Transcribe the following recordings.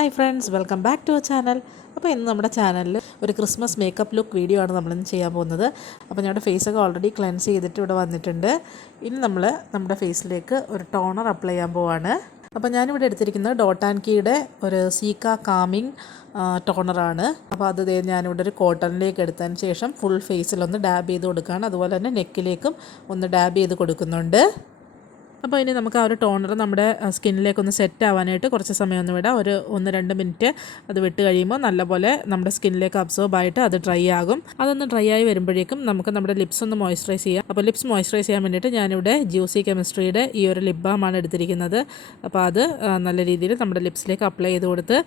Hi friends, welcome back to our channel. അപ്പോൾ ഇന്ന് നമ്മുടെ ചാനലിൽ ഒരു ക്രിസ്മസ് മേക്കപ്പ് ലുക്ക് വീഡിയോ ആണ് നമ്മളിന്ന് ചെയ്യാൻ പോകുന്നത്. അപ്പോൾ ഞങ്ങളുടെ ഫേസൊക്കെ ഓൾറെഡി ക്ലെൻസ് ചെയ്തിട്ട് ഇവിടെ വന്നിട്ടുണ്ട്. ഇനി നമ്മൾ നമ്മുടെ ഫേസിലേക്ക് ഒരു ടോണർ അപ്ലൈ ചെയ്യാൻ പോവാണ്. അപ്പോൾ ഞാനിവിടെ എടുത്തിരിക്കുന്നത് ഡോട്ട് ആൻഡ് കീയുടെ ഒരു സീക്ക കാമിങ് ടോണറാണ്. അപ്പോൾ അത് ഞാനിവിടെ ഒരു കോട്ടണിലേക്ക് എടുത്തതിന് ശേഷം ഫുൾ ഫേസിലൊന്ന് ഡാബ് ചെയ്ത് കൊടുക്കുകയാണ്. അതുപോലെ തന്നെ നെക്കിലേക്കും ഒന്ന് ഡാബ് ചെയ്ത് കൊടുക്കുന്നുണ്ട്. അപ്പോൾ ഇനി നമുക്ക് ആ ഒരു ടോണർ നമ്മുടെ സ്കിന്നിലേക്കൊന്ന് സെറ്റ് ആവാനായിട്ട് കുറച്ച് സമയം ഒന്ന് വിടാം. ഒരു 1-2 മിനിറ്റ് അത് വിട്ട് കഴിയുമ്പോൾ നല്ലപോലെ നമ്മുടെ സ്കിന്നിലേക്ക് അബ്സോർബ് ആയിട്ട് അത് ഡ്രൈ ആകും. അതൊന്ന് ഡ്രൈ ആയി വരുമ്പോഴേക്കും നമുക്ക് നമ്മുടെ ലിപ്സ് ഒന്ന് മോയ്സ്ചറൈസ് ചെയ്യാം. അപ്പോൾ ലിപ്സ് മോയ്സ്ചറൈസ് ചെയ്യാൻ വേണ്ടിയിട്ട് ഞാനിവിടെ ജ്യൂസി കെമിസ്ട്രിയുടെ ഈ ഒരു ലിപ് ബാമാണ് എടുത്തിരിക്കുന്നത്. അപ്പോൾ അത് നല്ല രീതിയിൽ നമ്മുടെ ലിപ്സിലേക്ക് അപ്ലൈ ചെയ്ത് കൊടുത്ത്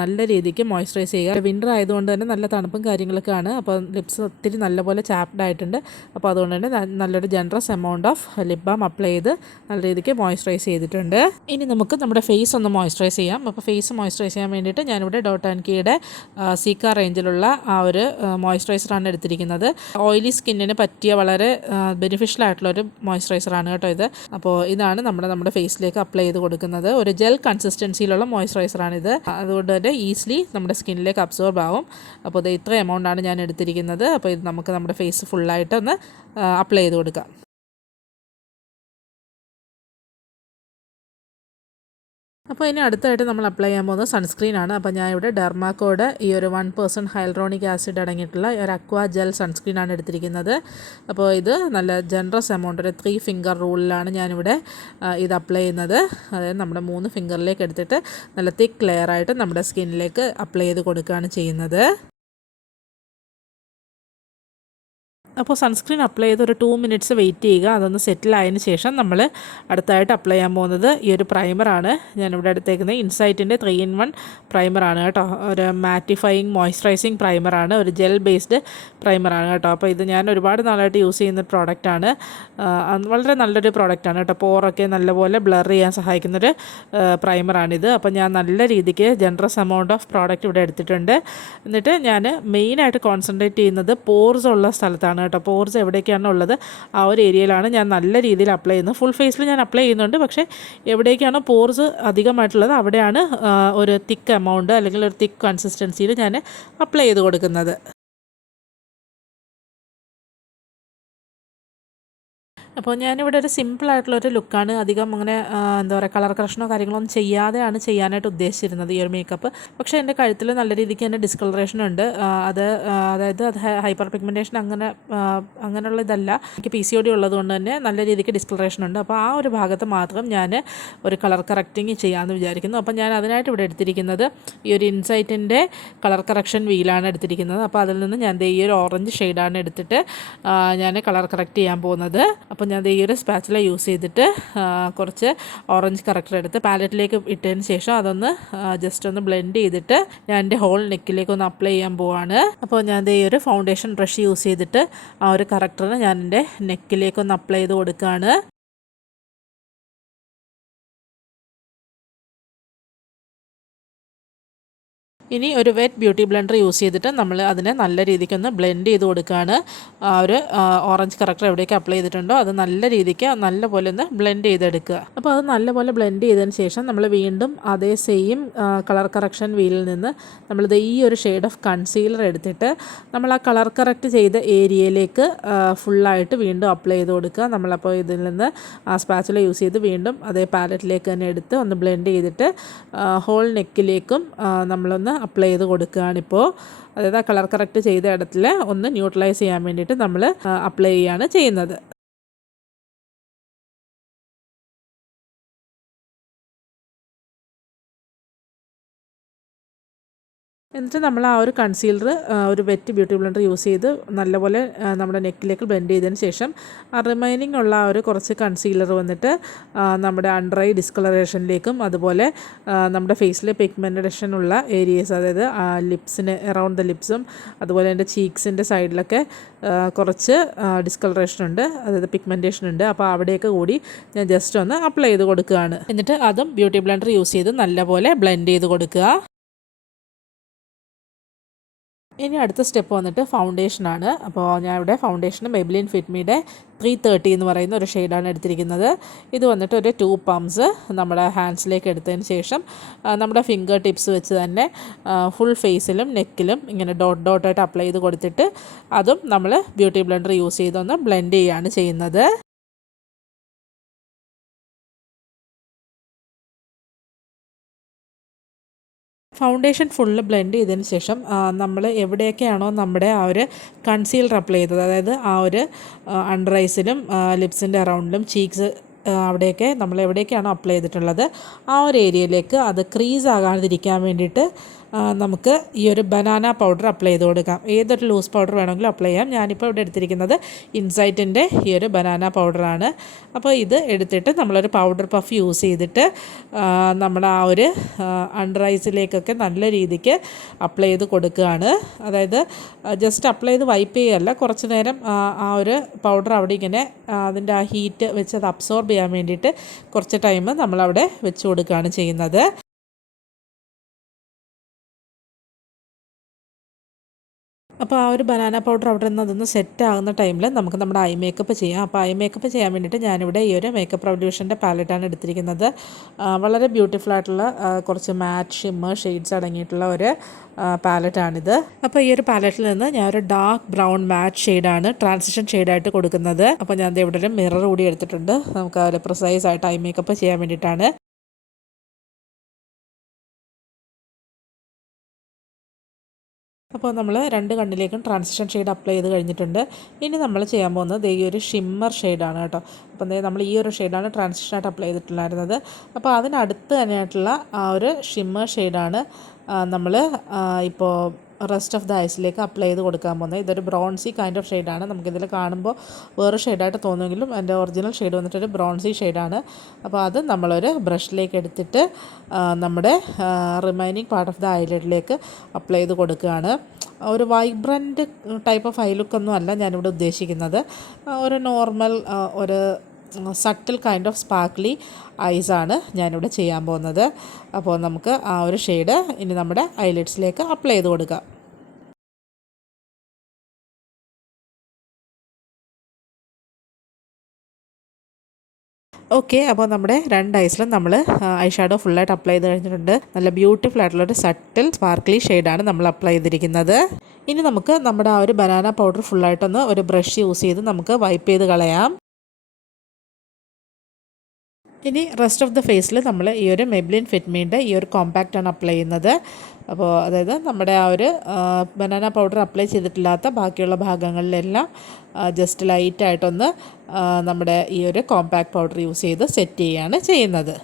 നല്ല രീതിക്ക് മോയ്സ്ചറൈസ് ചെയ്യുക. വിൻ്റർ ആയതുകൊണ്ട് തന്നെ നല്ല തണുപ്പും കാര്യങ്ങളൊക്കെയാണ്. അപ്പോൾ ലിപ്സ് ഒത്തിരി നല്ലപോലെ ചാപ്ഡ് ആയിട്ടുണ്ട്. അപ്പോൾ അതുകൊണ്ട് തന്നെ നല്ലൊരു generous amount of lip balm apply ചെയ്ത് നല്ല രീതിക്ക് മോയ്സ്ചറൈസ് ചെയ്തിട്ടുണ്ട്. ഇനി നമുക്ക് നമ്മുടെ ഫേസ് ഒന്ന് മോയ്സ്ചറൈസ് ചെയ്യാം. അപ്പോൾ ഫേസ് മോയ്സ്ചറൈസ് ചെയ്യാൻ വേണ്ടിയിട്ട് ഞാനിവിടെ ഡോട്ട് ആൻഡ് കീയുടെ സീക്ക റേഞ്ചിലുള്ള ആ ഒരു മോയ്സ്ചറൈസറാണ് എടുത്തിരിക്കുന്നത്. ഓയിലി സ്കിന്നിന് പറ്റിയ വളരെ ബെനിഫിഷ്യൽ ആയിട്ടുള്ളൊരു മോയ്സ്ചറൈസറാണ് കേട്ടോ ഇത്. അപ്പോൾ ഇതാണ് നമ്മുടെ ഫേസിലേക്ക് അപ്ലൈ ചെയ്ത് കൊടുക്കുന്നത്. ഒരു ജെൽ കൺസിസ്റ്റൻസിയിലുള്ള മോയ്സ്ചറൈസറാണിത്. അതുകൊണ്ട് തന്നെ ഈസിലി നമ്മുടെ സ്കിന്നിലേക്ക് അബ്സോർബ് ആവും. അപ്പോൾ ഇത് ഇത്ര എമൗണ്ടാണ് ഞാൻ എടുത്തിരിക്കുന്നത്. അപ്പോൾ ഇത് നമുക്ക് നമ്മുടെ ഫേസ് ഫുള്ളായിട്ടൊന്ന് അപ്ലൈ ചെയ്ത് കൊടുക്കാം. അപ്പോൾ ഇനി അടുത്തായിട്ട് നമ്മൾ അപ്ലൈ ചെയ്യാൻ പോകുന്നത് സൺസ്ക്രീനാണ്. അപ്പോൾ ഞാൻ ഇവിടെ ഡെർമാക്കോയുടെ ഈ ഒരു 1% ഹൈൽറോണിക് ആസിഡ് അടങ്ങിയിട്ടുള്ള ഒരു അക്വാ ജെൽ സൺസ്ക്രീനാണ് എടുത്തിരിക്കുന്നത്. അപ്പോൾ ഇത് നല്ല ജനറസ് എമൗണ്ട്, ഒരു 3 ഫിംഗർ റൂളിലാണ് ഞാനിവിടെ ഇത് അപ്ലൈ ചെയ്യുന്നത്. അതായത് നമ്മുടെ 3 ഫിംഗറിലേക്ക് എടുത്തിട്ട് നല്ല തിക്ക് ലെയറായിട്ട് നമ്മുടെ സ്കിന്നിലേക്ക് അപ്ലൈ ചെയ്ത് കൊടുക്കുകയാണ് ചെയ്യുന്നത്. അപ്പോൾ സൺസ്ക്രീൻ അപ്ലൈ ചെയ്ത് ഒരു 2 മിനിറ്റ്സ് വെയിറ്റ് ചെയ്യുക. അതൊന്ന് സെറ്റിലായതിന് ശേഷം നമ്മൾ അടുത്തായിട്ട് അപ്ലൈ ചെയ്യാൻ പോകുന്നത് ഈ ഒരു പ്രൈമറാണ്. ഞാനിവിടെ എടുത്തേക്കുന്നത് ഇൻസൈറ്റിൻ്റെ 3-in-1 പ്രൈമറാണ് കേട്ടോ. ഒരു മാറ്റിഫയിങ് മോയ്സ്ചറൈസിങ് പ്രൈമറാണ്, ഒരു ജെൽ ബേസ്ഡ് പ്രൈമറാണ് കേട്ടോ. അപ്പോൾ ഇത് ഞാൻ ഒരുപാട് നാളായിട്ട് യൂസ് ചെയ്യുന്ന പ്രോഡക്റ്റാണ്. വളരെ നല്ലൊരു പ്രോഡക്റ്റാണ് കേട്ടോ. പോറൊക്കെ നല്ലപോലെ ബ്ലർ ചെയ്യാൻ സഹായിക്കുന്നൊരു പ്രൈമറാണിത്. അപ്പോൾ ഞാൻ നല്ല രീതിക്ക് ജനറസ് എമൗണ്ട് ഓഫ് പ്രോഡക്റ്റ് ഇവിടെ എടുത്തിട്ടുണ്ട്. എന്നിട്ട് ഞാൻ മെയിനായിട്ട് കോൺസെൻട്രേറ്റ് ചെയ്യുന്നത് പോർസ് ഉള്ള സ്ഥലത്താണ് കേട്ടോ. പോർസ് എവിടേക്കാണോ ഉള്ളത് ആ ഒരു ഏരിയയിലാണ് ഞാൻ നല്ല രീതിയിൽ അപ്ലൈ ചെയ്യുന്നത്. ഫുൾ ഫേസിൽ ഞാൻ അപ്ലൈ ചെയ്യുന്നുണ്ട്. പക്ഷേ എവിടേക്കാണോ പോർസ് അധികമായിട്ടുള്ളത് അവിടെയാണ് ഒരു തിക്ക് എമൗണ്ട് അല്ലെങ്കിൽ ഒരു തിക്ക് കൺസിസ്റ്റൻസിയിൽ ഞാൻ അപ്ലൈ ചെയ്ത് കൊടുക്കുന്നത്. അപ്പോൾ ഞാനിവിടെ ഒരു സിമ്പിളായിട്ടുള്ളൊരു ലുക്കാണ്, അധികം അങ്ങനെ എന്താ പറയുക കളർ കറക്ഷനോ കാര്യങ്ങളൊന്നും ചെയ്യാതെയാണ് ചെയ്യാനായിട്ട് ഉദ്ദേശിച്ചിരുന്നത് ഈ ഒരു മേക്കപ്പ്. പക്ഷേ എൻ്റെ കഴുത്തിൽ നല്ല രീതിക്ക് തന്നെ ഡിസ്കളറേഷൻ ഉണ്ട്. അതായത് അത് ഹൈപ്പർ പിഗ്മെൻറ്റേഷൻ അങ്ങനെയുള്ള ഇതല്ല. എനിക്ക് PCOD ഉള്ളതുകൊണ്ട് തന്നെ നല്ല രീതിക്ക് ഡിസ്കളറേഷൻ ഉണ്ട്. അപ്പോൾ ആ ഒരു ഭാഗത്ത് മാത്രം ഞാൻ ഒരു കളർ കറക്റ്റിങ് ചെയ്യാമെന്ന് വിചാരിക്കുന്നു. അപ്പോൾ ഞാൻ അതിനായിട്ട് ഇവിടെ എടുത്തിരിക്കുന്നത് ഈ ഒരു ഇൻസൈറ്റിൻ്റെ കളർ കറക്ഷൻ വീലാണ് എടുത്തിരിക്കുന്നത്. അപ്പോൾ അതിൽ നിന്ന് ഞാൻ ഈ ഒരു ഓറഞ്ച് ഷെയ്ഡാണ് എടുത്തിട്ട് ഞാൻ കളർ കറക്റ്റ് ചെയ്യാൻ പോകുന്നത്. അപ്പോൾ ഞാൻ ഈ ഒരു സ്പാച്ചുല യൂസ് ചെയ്തിട്ട് കുറച്ച് ഓറഞ്ച് കറക്റ്റർ എടുത്ത് പാലറ്റിലേക്ക് ഇട്ടതിന് ശേഷം അതൊന്ന് ജസ്റ്റ് ഒന്ന് ബ്ലെൻഡ് ചെയ്തിട്ട് ഞാൻ എൻ്റെ ഹോൾ നെക്കിലേക്ക് ഒന്ന് അപ്ലൈ ചെയ്യാൻ പോവാണ്. അപ്പോൾ ഞാൻ ഈ ഒരു ഫൗണ്ടേഷൻ ബ്രഷ് യൂസ് ചെയ്തിട്ട് ആ ഒരു കറക്റ്ററിന് ഞാൻ എൻ്റെ നെക്കിലേക്ക് ഒന്ന് അപ്ലൈ ചെയ്ത് കൊടുക്കുകയാണ്. ഇനി ഒരു വെറ്റ് ബ്യൂട്ടി ബ്ലെൻഡർ യൂസ് ചെയ്തിട്ട് നമ്മൾ അതിനെ നല്ല രീതിക്കൊന്ന് ബ്ലെൻഡ് ചെയ്ത് കൊടുക്കുകയാണ്. ആ ഒരു ഓറഞ്ച് കറക്റ്റർ എവിടേക്ക് അപ്ലൈ ചെയ്തിട്ടുണ്ടോ അത് നല്ല രീതിക്ക് നല്ലപോലെ ഒന്ന് ബ്ലെൻഡ് ചെയ്തെടുക്കുക. അപ്പോൾ അത് നല്ലപോലെ ബ്ലെൻഡ് ചെയ്തതിന് ശേഷം നമ്മൾ വീണ്ടും അതേ സെയിം കളർ കറക്ഷൻ വീലിൽ നിന്ന് നമ്മളിത് ഈ ഒരു ഷെയ്ഡ് ഓഫ് കൺസീലർ എടുത്തിട്ട് നമ്മൾ ആ കളർ കറക്റ്റ് ചെയ്ത ഏരിയയിലേക്ക് ഫുള്ളായിട്ട് വീണ്ടും അപ്ലൈ ചെയ്ത് കൊടുക്കുക. നമ്മളപ്പോൾ ഇതിൽ നിന്ന് ആ സ്പാച്ചുല യൂസ് ചെയ്ത് വീണ്ടും അതേ പാലറ്റിലേക്ക് തന്നെ എടുത്ത് ഒന്ന് ബ്ലെൻഡ് ചെയ്തിട്ട് ഹോൾ നെക്കിലേക്കും നമ്മളൊന്ന് അപ്ലൈ ചെയ്ത് കൊടുക്കുകയാണിപ്പോൾ. അതായത് ആ കളർ കറക്റ്റ് ചെയ്ത ഇടത്തിൽ ഒന്ന് ന്യൂട്രലൈസ് ചെയ്യാൻ വേണ്ടിയിട്ട് നമ്മൾ അപ്ലൈ ചെയ്യുകയാണ് ചെയ്യുന്നത്. എന്നിട്ട് നമ്മൾ ആ ഒരു കൺസീലർ ഒരു വെറ്റ് ബ്യൂട്ടി ബ്ലെൻഡർ യൂസ് ചെയ്ത് നല്ലപോലെ നമ്മുടെ നെക്കിലേക്ക് ബ്ലെൻഡ് ചെയ്തതിന് ശേഷം ആ റിമൈനിങ് ഉള്ള ആ ഒരു കുറച്ച് കൺസീലർ വന്നിട്ട് നമ്മുടെ അണ്ടർ ഐ ഡിസ്കളറേഷനിലേക്കും അതുപോലെ നമ്മുടെ ഫേസിലെ പിഗ്മെൻറ്റേഷൻ ഉള്ള ഏരിയസ്, അതായത് ലിപ്സിന് അറൗണ്ട് ദ ലിപ്സും അതുപോലെ എൻ്റെ ചീക്സിൻ്റെ സൈഡിലൊക്കെ കുറച്ച് ഡിസ്കളറേഷൻ ഉണ്ട്, അതായത് പിഗ്മെൻറ്റേഷൻ ഉണ്ട്. അപ്പോൾ അവിടെയൊക്കെ കൂടി ഞാൻ ജസ്റ്റ് ഒന്ന് അപ്ലൈ ചെയ്ത് കൊടുക്കുകയാണ്. എന്നിട്ട് അതും ബ്യൂട്ടി ബ്ലെൻഡർ യൂസ് ചെയ്ത് നല്ലപോലെ ബ്ലെൻഡ് ചെയ്ത് കൊടുക്കുക. ഇനി അടുത്ത സ്റ്റെപ്പ് വന്നിട്ട് ഫൗണ്ടേഷനാണ്. അപ്പോൾ ഞാൻ ഇവിടെ ഫൗണ്ടേഷൻ മെബ്ലിൻ ഫിറ്റ്മിയുടെ 330 എന്ന് പറയുന്ന ഒരു ഷെയ്ഡാണ് എടുത്തിരിക്കുന്നത്. ഇത് വന്നിട്ട് ഒരു 2 പംപ്സ് നമ്മുടെ ഹാൻഡ്സിലേക്ക് എടുത്തതിന് ശേഷം നമ്മുടെ ഫിംഗർ ടിപ്സ് വെച്ച് തന്നെ ഫുൾ ഫേസിലും നെക്കിലും ഇങ്ങനെ ഡോട്ടായിട്ട് അപ്ലൈ ചെയ്ത് കൊടുത്തിട്ട് അതും നമ്മൾ ബ്യൂട്ടി ബ്ലെൻഡർ യൂസ് ചെയ്തൊന്ന് ബ്ലെൻഡ് ചെയ്യുകയാണ് ചെയ്യുന്നത്. ഫൗണ്ടേഷൻ ഫുള്ള് ബ്ലെൻഡ് ചെയ്തതിന് ശേഷം നമ്മൾ എവിടെയൊക്കെയാണോ നമ്മുടെ ആ ഒരു കൺസീലർ അപ്ലൈ ചെയ്തത്, അതായത് ആ ഒരു അണ്ടർ ഐസിലും ലിപ്സിൻ്റെ അറൗണ്ടിലും ചീക്സ് അവിടെയൊക്കെ നമ്മൾ എവിടെയൊക്കെയാണോ അപ്ലൈ ചെയ്തിട്ടുള്ളത് ആ ഒരു ഏരിയയിലേക്ക് അത് ക്രീസ് ആകാതിരിക്കാൻ വേണ്ടിയിട്ട് നമുക്ക് ഈ ഒരു ബനാന പൗഡർ അപ്ലൈ ചെയ്ത് കൊടുക്കാം. ഏതൊരു ലൂസ് പൗഡർ വേണമെങ്കിലും അപ്ലൈ ചെയ്യാം. ഞാനിപ്പോൾ ഇവിടെ എടുത്തിരിക്കുന്നത് ഇൻസൈറ്റിൻ്റെ ഈ ഒരു ബനാന പൗഡറാണ്. അപ്പോൾ ഇത് എടുത്തിട്ട് നമ്മളൊരു പൗഡർ പഫ് യൂസ് ചെയ്തിട്ട് നമ്മുടെ ആ ഒരു അണ്ടർ ഐസിലേക്കൊക്കെ നല്ല രീതിക്ക് അപ്ലൈ ചെയ്ത് കൊടുക്കുകയാണ്. അതായത് ജസ്റ്റ് അപ്ലൈ ചെയ്ത് വൈപ്പ് ചെയ്യുകയല്ല, കുറച്ച് നേരം ആ ഒരു പൗഡർ അവിടെ ഇങ്ങനെ അതിൻ്റെ ആ ഹീറ്റ് വെച്ച് അത് അബ്സോർബ് ചെയ്യാൻ വേണ്ടിയിട്ട് കുറച്ച് ടൈം നമ്മളവിടെ വെച്ച് കൊടുക്കുകയാണ് ചെയ്യുന്നത്. അപ്പോൾ ആ ഒരു ബനാന പൗഡർ അവിടെ നിന്ന് അതൊന്ന് സെറ്റ് ആകുന്ന ടൈമിൽ നമുക്ക് നമ്മുടെ ഐ മേക്കപ്പ് ചെയ്യാം. അപ്പോൾ ഐ മേക്കപ്പ് ചെയ്യാൻ വേണ്ടിയിട്ട് ഞാനിവിടെ ഈ ഒരു മേക്കപ്പ് റെവല്യൂഷൻ്റെ പാലറ്റാണ് എടുത്തിരിക്കുന്നത്. വളരെ ബ്യൂട്ടിഫുൾ ആയിട്ടുള്ള കുറച്ച് മാറ്റ് ഷിമ്മർ ഷെയ്ഡ്സ് അടങ്ങിയിട്ടുള്ള ഒരു പാലറ്റാണിത്. അപ്പോൾ ഈ ഒരു പാലറ്റിൽ നിന്ന് ഞാൻ ഒരു ഡാർക്ക് ബ്രൗൺ മാറ്റ് ഷെയ്ഡാണ് ട്രാൻസിഷൻ ഷെയ്ഡായിട്ട് കൊടുക്കുന്നത്. അപ്പോൾ ഞാൻ ഇവിടെ ഒരു മിറർ കൂടി എടുത്തിട്ടുണ്ട്, നമുക്ക് ഒരു പ്രിസൈസ് ആയിട്ട് ഐ മേക്കപ്പ് ചെയ്യാൻ വേണ്ടിയിട്ടാണ്. അപ്പോൾ നമ്മൾ രണ്ട് കണ്ണിലേക്കും ട്രാൻസിഷൻ ഷെയ്ഡ് അപ്ലൈ ചെയ്ത് കഴിഞ്ഞിട്ടുണ്ട്. ഇനി നമ്മൾ ചെയ്യാൻ പോകുന്നത് ഈ ഒരു ഷിമ്മർ ഷെയ്ഡാണ് കേട്ടോ. അപ്പോൾ നമ്മൾ ഈ ഒരു ഷെയ്ഡാണ് ട്രാൻസിഷനായിട്ട് അപ്ലൈ ചെയ്തിട്ടുണ്ടായിരുന്നത്. അപ്പോൾ അതിനടുത്ത് തന്നെയായിട്ടുള്ള ആ ഒരു ഷിമ്മർ ഷെയ്ഡാണ് നമ്മൾ ഇപ്പോൾ റെസ്റ്റ് ഓഫ് ദ ഐസിലേക്ക് അപ്ലൈ ചെയ്ത് കൊടുക്കാൻ പോകുന്നത്. ഇതൊരു ബ്രോൺസി കൈൻഡ് ഓഫ് ഷെയ്ഡാണ്. നമുക്കിതിൽ കാണുമ്പോൾ വേറെ ഷെയ്ഡായിട്ട് തോന്നുമെങ്കിലും എൻ്റെ ഒറിജിനൽ ഷെയ്ഡ് വന്നിട്ടൊരു ബ്രോൺസി ഷെയ്ഡാണ്. അപ്പോൾ അത് നമ്മളൊരു ബ്രഷിലേക്ക് എടുത്തിട്ട് നമ്മുടെ റിമൈനിങ് പാർട്ട് ഓഫ് ദ ഐലിഡിലേക്ക് അപ്ലൈ ചെയ്ത് കൊടുക്കുകയാണ്. ഒരു വൈബ്രൻറ്റ് ടൈപ്പ് ഓഫ് ഐ ലുക്കൊന്നും അല്ല ഞാനിവിടെ ഉദ്ദേശിക്കുന്നത്. ഒരു നോർമൽ ഒരു സട്ടിൽ കൈൻഡ് ഓഫ് സ്പാർക്ലി ഐസാണ് ഞാനിവിടെ ചെയ്യാൻ പോകുന്നത്. അപ്പോൾ നമുക്ക് ആ ഒരു ഷെയ്ഡ് ഇനി നമ്മുടെ ഐലിഡ്സിലേക്ക് അപ്ലൈ ചെയ്ത് കൊടുക്കാം. ഓക്കെ, അപ്പോൾ നമ്മുടെ രണ്ട് ഐസിലും നമ്മൾ ഐ ഷാഡോ ഫുള്ളായിട്ട് അപ്ലൈ ചെയ്ത് കഴിഞ്ഞിട്ടുണ്ട്. നല്ല ബ്യൂട്ടിഫുൾ ആയിട്ടുള്ളൊരു സട്ടിൽ സ്പാർക്ലി ഷെയ്ഡാണ് നമ്മൾ അപ്ലൈ ചെയ്തിരിക്കുന്നത്. ഇനി നമുക്ക് നമ്മുടെ ആ ഒരു ബനാന പൗഡർ ഫുള്ളായിട്ടൊന്ന് ഒരു ബ്രഷ് യൂസ് ചെയ്ത് നമുക്ക് വൈപ്പ് ചെയ്ത് കളയാം. ഇനി റെസ്റ്റ് ഓഫ് ദ ഫേസിൽ നമ്മൾ ഈ ഒരു മെബ്ലിൻ ഫിറ്റ്മിൻ്റെ ഈ ഒരു കോമ്പാക്റ്റാണ് അപ്ലൈ ചെയ്യുന്നത്. അപ്പോൾ അതായത് നമ്മുടെ ആ ഒരു ബനാന പൗഡർ അപ്ലൈ ചെയ്തിട്ടില്ലാത്ത ബാക്കിയുള്ള ഭാഗങ്ങളിലെല്ലാം ജസ്റ്റ് ലൈറ്റായിട്ടൊന്ന് നമ്മുടെ ഈ ഒരു കോമ്പാക്റ്റ് പൗഡർ യൂസ് ചെയ്ത് സെറ്റ് ചെയ്യുകയാണ് ചെയ്യുന്നത്.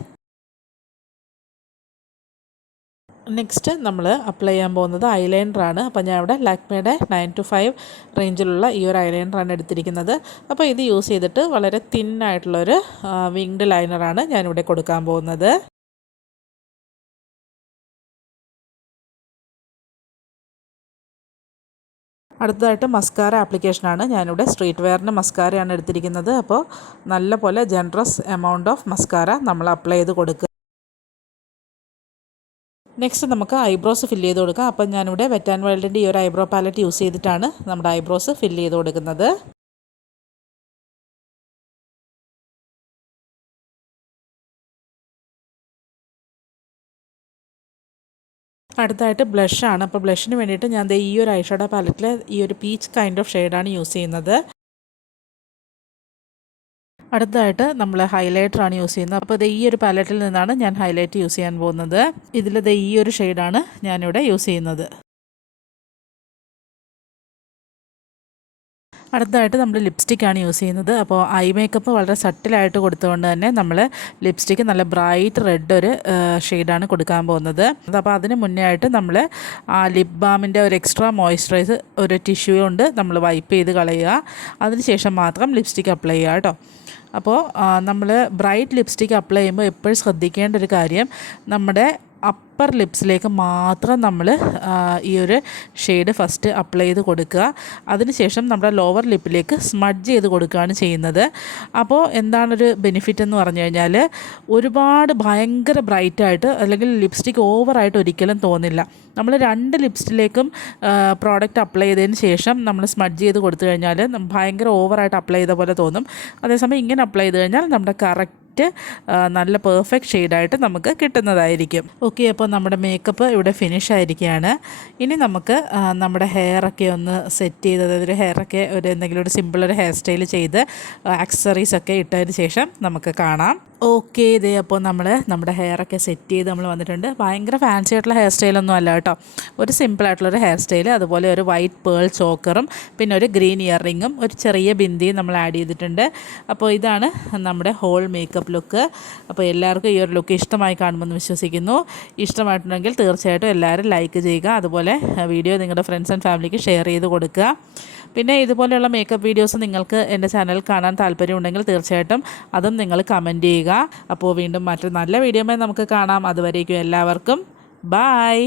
നെക്സ്റ്റ് നമ്മൾ അപ്ലൈ ചെയ്യാൻ പോകുന്നത് ഐലൈനറാണ്. അപ്പോൾ ഞാൻ ഇവിടെ ലാക്മേയുടെ 9 to 5 റേഞ്ചിലുള്ള ഈ ഒരു ഐലൈനറാണ് എടുത്തിരിക്കുന്നത്. അപ്പോൾ ഇത് യൂസ് ചെയ്തിട്ട് വളരെ തിന്നായിട്ടുള്ളൊരു വിങ്ഡ് ലൈനറാണ് ഞാനിവിടെ കൊടുക്കാൻ പോകുന്നത്. അടുത്തതായിട്ട് മസ്കാര ആപ്ലിക്കേഷനാണ്. ഞാനിവിടെ സ്ട്രീറ്റ് വെയറിൻ്റെ മസ്കാരയാണ് എടുത്തിരിക്കുന്നത്. അപ്പോൾ നല്ല പോലെ ജനറസ് എമൗണ്ട് ഓഫ് മസ്കാര നമ്മൾ അപ്ലൈ ചെയ്ത് കൊടുക്കുക. നെക്സ്റ്റ് നമുക്ക് ഐബ്രോസ് ഫില്ല് ചെയ്ത് കൊടുക്കാം. അപ്പം ഞാനിവിടെ വെറ്റ് ആൻഡ് വൈൽഡിൻ്റെ ഈ ഒരു ഐബ്രോ പാലറ്റ് യൂസ് ചെയ്തിട്ടാണ് നമ്മുടെ ഐബ്രോസ് ഫില്ല് ചെയ്ത് കൊടുക്കുന്നത്. അടുത്തായിട്ട് ബ്ലഷാണ്. അപ്പോൾ ബ്ലഷിന് വേണ്ടിയിട്ട് ഞാൻ ഈ ഒരു ഐ ഷാഡോ പാലറ്റിൽ ഈ ഒരു പീച്ച് കൈൻഡ് ഓഫ് ഷെയ്ഡാണ് യൂസ് ചെയ്യുന്നത്. അടുത്തതായിട്ട് നമ്മൾ ഹൈലൈറ്ററാണ് യൂസ് ചെയ്യുന്നത്. അപ്പോൾ ഇത് ഈ ഒരു പാലറ്റിൽ നിന്നാണ് ഞാൻ ഹൈലൈറ്റ് യൂസ് ചെയ്യാൻ പോകുന്നത്. ഇതിൽ ഈ ഒരു ഷെയ്ഡാണ് ഞാനിവിടെ യൂസ് ചെയ്യുന്നത്. അടുത്തതായിട്ട് നമ്മൾ ലിപ്സ്റ്റിക്കാണ് യൂസ് ചെയ്യുന്നത്. അപ്പോൾ ഐ മേക്കപ്പ് വളരെ സട്ടിലായിട്ട് കൊടുത്തുകൊണ്ട് തന്നെ നമ്മൾ ലിപ്സ്റ്റിക്ക് നല്ല ബ്രൈറ്റ് റെഡ് ഒരു ഷെയ്ഡാണ് കൊടുക്കാൻ പോകുന്നത്. അപ്പോൾ അതിന് മുന്നേ ആയിട്ട് നമ്മൾ ആ ലിപ് ബാമിൻ്റെ ഒരു എക്സ്ട്രാ മോയ്സ്ചറൈസ് ഒരു ടിഷ്യൂ കൊണ്ട് നമ്മൾ വൈപ്പ് ചെയ്ത് കളയുക. അതിനുശേഷം മാത്രം ലിപ്സ്റ്റിക്ക് അപ്ലൈ ചെയ്യുക കേട്ടോ. അപ്പോൾ നമ്മൾ ബ്രൈറ്റ് ലിപ്സ്റ്റിക്ക് അപ്ലൈ ചെയ്യുമ്പോൾ എപ്പോഴും ശ്രദ്ധിക്കേണ്ട ഒരു കാര്യം, നമ്മുടെ അപ്പർ ലിപ്സിലേക്ക് മാത്രം നമ്മൾ ഈ ഒരു ഷെയ്ഡ് ഫസ്റ്റ് അപ്ലൈ ചെയ്ത് കൊടുക്കുക. അതിനുശേഷം നമ്മുടെ ലോവർ ലിപ്പിലേക്ക് സ്മഡ്ജ് ചെയ്ത് കൊടുക്കുകയാണ് ചെയ്യുന്നത്. അപ്പോൾ എന്താണൊരു ബെനിഫിറ്റ് എന്ന് പറഞ്ഞു കഴിഞ്ഞാൽ ഒരുപാട് ഭയങ്കര ബ്രൈറ്റായിട്ട് അല്ലെങ്കിൽ ലിപ്സ്റ്റിക് ഓവറായിട്ട് ഒരിക്കലും തോന്നില്ല. നമ്മൾ 2 ലിപ്സ്റ്റിലേക്കും പ്രോഡക്റ്റ് അപ്ലൈ ചെയ്തതിന് ശേഷം നമ്മൾ സ്മഡ്ജ് ചെയ്ത് കൊടുത്തു കഴിഞ്ഞാൽ ഭയങ്കര ഓവറായിട്ട് അപ്ലൈ ചെയ്ത പോലെ തോന്നും. അതേസമയം ഇങ്ങനെ അപ്ലൈ ചെയ്ത് കഴിഞ്ഞാൽ നമ്മുടെ കറക്റ്റ് നല്ല പെർഫെക്റ്റ് ഷെയ്ഡായിട്ട് നമുക്ക് കിട്ടുന്നതായിരിക്കും. ഓക്കെ, അപ്പോൾ നമ്മുടെ മേക്കപ്പ് ഇവിടെ ഫിനിഷ് ആയിരിക്കുകയാണ്. ഇനി നമുക്ക് നമ്മുടെ ഹെയറൊക്കെ ഒന്ന് സെറ്റ് ചെയ്ത്, അതായത് ഒരു ഹെയറൊക്കെ ഒരു എന്തെങ്കിലും ഒരു സിമ്പിൾ ഒരു ഹെയർ സ്റ്റൈൽ ചെയ്ത് ആക്സസറീസൊക്കെ ഇട്ടതിന് ശേഷം നമുക്ക് കാണാം. ഓക്കെ, ഇതേ അപ്പോൾ നമ്മുടെ ഹെയറൊക്കെ സെറ്റ് ചെയ്ത് നമ്മൾ വന്നിട്ടുണ്ട്. ഭയങ്കര ഫാൻസി ആയിട്ടുള്ള ഹെയർ സ്റ്റൈലൊന്നും അല്ല കേട്ടോ, ഒരു സിമ്പിളായിട്ടുള്ളൊരു ഹെയർ സ്റ്റൈൽ. അതുപോലെ ഒരു വൈറ്റ് പേൾ ചോക്കറും പിന്നെ ഒരു ഗ്രീൻ ഇയർ റിങ്ങും ഒരു ചെറിയ ബിന്ദിയും നമ്മൾ ആഡ് ചെയ്തിട്ടുണ്ട്. അപ്പോൾ ഇതാണ് നമ്മുടെ ഹോൾ മേക്കപ്പ് ലുക്ക്. അപ്പോൾ എല്ലാവർക്കും ഈ ഒരു ലുക്ക് ഇഷ്ടമായി കാണുമെന്ന് വിശ്വസിക്കുന്നു. ഇഷ്ടമായിട്ടുണ്ടെങ്കിൽ തീർച്ചയായിട്ടും എല്ലാവരും ലൈക്ക് ചെയ്യുക. അതുപോലെ വീഡിയോ നിങ്ങളുടെ ഫ്രണ്ട്സ് ആൻഡ് ഫാമിലിക്ക് ഷെയർ ചെയ്ത് കൊടുക്കുക. പിന്നെ ഇതുപോലെയുള്ള മേക്കപ്പ് വീഡിയോസ് നിങ്ങൾക്ക് എൻ്റെ ചാനൽ കാണാൻ താല്പര്യമുണ്ടെങ്കിൽ തീർച്ചയായിട്ടും അതും നിങ്ങൾ കമൻറ്റ് ചെയ്യുക. അപ്പോൾ വീണ്ടും മറ്റൊരു നല്ല വീഡിയോയുമായി നമുക്ക് കാണാം. അതുവരേക്കും എല്ലാവർക്കും ബൈ.